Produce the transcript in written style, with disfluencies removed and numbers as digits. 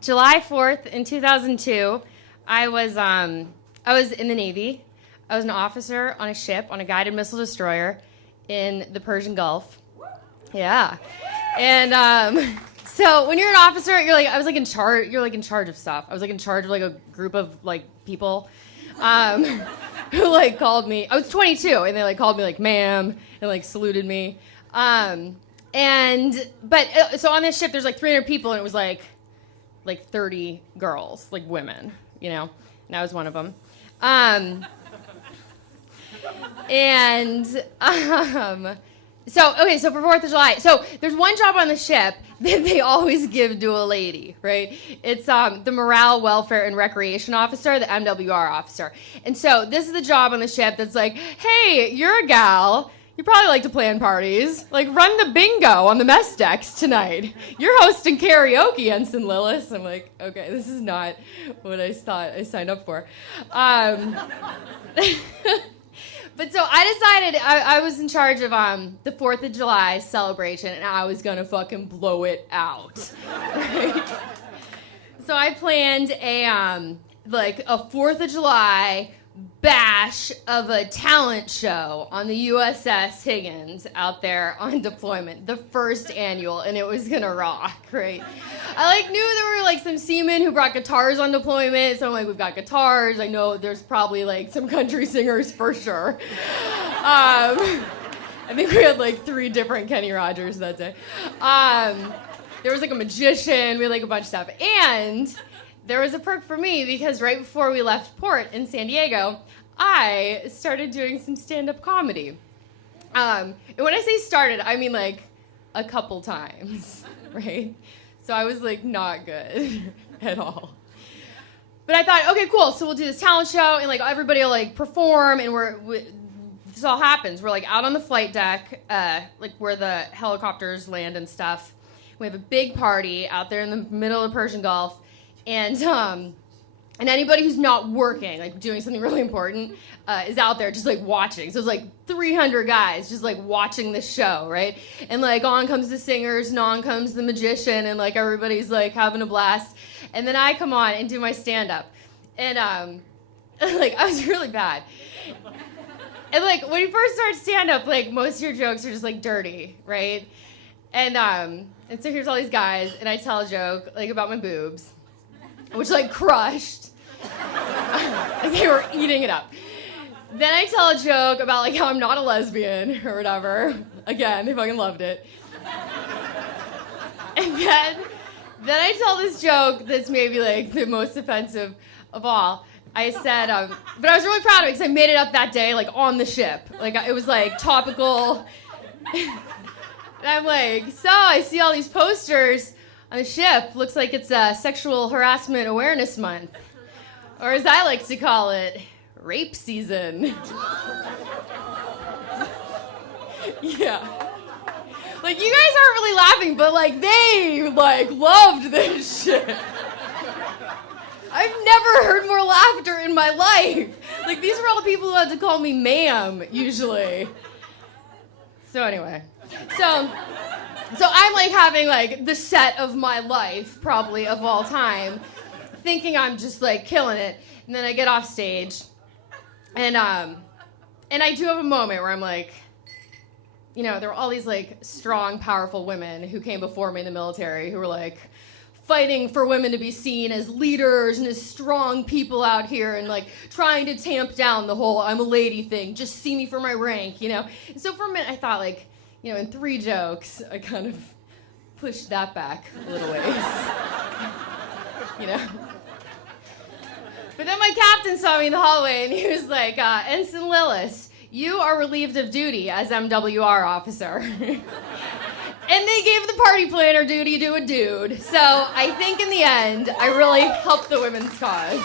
July 4th in 2002, I was in the Navy. I was an officer on a ship on a guided missile destroyer in the Persian Gulf. Yeah. And so when you're an officer, I was in charge. You're in charge of stuff. I was in charge of a group of people who called me. I was 22, and they called me ma'am and saluted me. So on this ship, there's 300 people, and it was 30 girls, women, and I was one of them. So for 4th of July, so there's one job on the ship that they always give to a lady, right? It's the Morale, Welfare, and Recreation Officer, the MWR officer. And so this is the job on the ship that's hey, you're a gal. You probably like to plan parties. Run the bingo on the mess decks tonight. You're hosting karaoke, Ensign Lillis. I'm okay, this is not what I thought I signed up for. But so I decided I was in charge of the 4th of July celebration, and I was going to fucking blow it out. Right? So I planned a 4th of July bash of a talent show on the USS Higgins out there on deployment, the first annual, and it was gonna rock, right? I knew there were some seamen who brought guitars on deployment, so I'm we've got guitars. I know there's probably some country singers for sure. I think we had 3 different Kenny Rogers that day. There was a magician, we had a bunch of stuff, and there was a perk for me because right before we left port in San Diego, I started doing some stand-up comedy. And when I say started, I mean a couple times, right? So I was not good at all. But I thought, okay, cool. So we'll do this talent show, and everybody will perform, and this all happens. We're out on the flight deck, where the helicopters land and stuff. We have a big party out there in the middle of the Persian Gulf. And anybody who's not working, doing something really important, is out there just watching. So it's 300 guys just watching the show, right? And on comes the singers, and on comes the magician, and everybody's having a blast. And then I come on and do my stand-up, and I was really bad. And when you first start stand-up, most of your jokes are just dirty, right? And so here's all these guys, and I tell a joke about my boobs, which crushed. They were eating it up. Then I tell a joke about how I'm not a lesbian or whatever. Again, they fucking loved it. And then I tell this joke that's maybe the most offensive of all. I said, but I was really proud of it because I made it up that day, on the ship. It was topical. And I'm so I see all these posters on the ship. Looks like it's Sexual Harassment Awareness Month. Or as I like to call it, rape season. Yeah. You guys aren't really laughing, but they loved this shit. I've never heard more laughter in my life. These were all the people who had to call me ma'am, usually. So anyway. So I'm having the set of my life, probably of all time, thinking I'm just killing it. And then I get off stage, and I do have a moment where I'm there were all these strong, powerful women who came before me in the military who were fighting for women to be seen as leaders and as strong people out here, and trying to tamp down the whole I'm a lady thing. Just see me for my rank, And so for a minute I thought in 3 jokes, I kind of pushed that back a little ways. But then my captain saw me in the hallway, and he was Ensign Lillis, you are relieved of duty as MWR officer. And they gave the party planner duty to a dude. So I think in the end, I really helped the women's cause.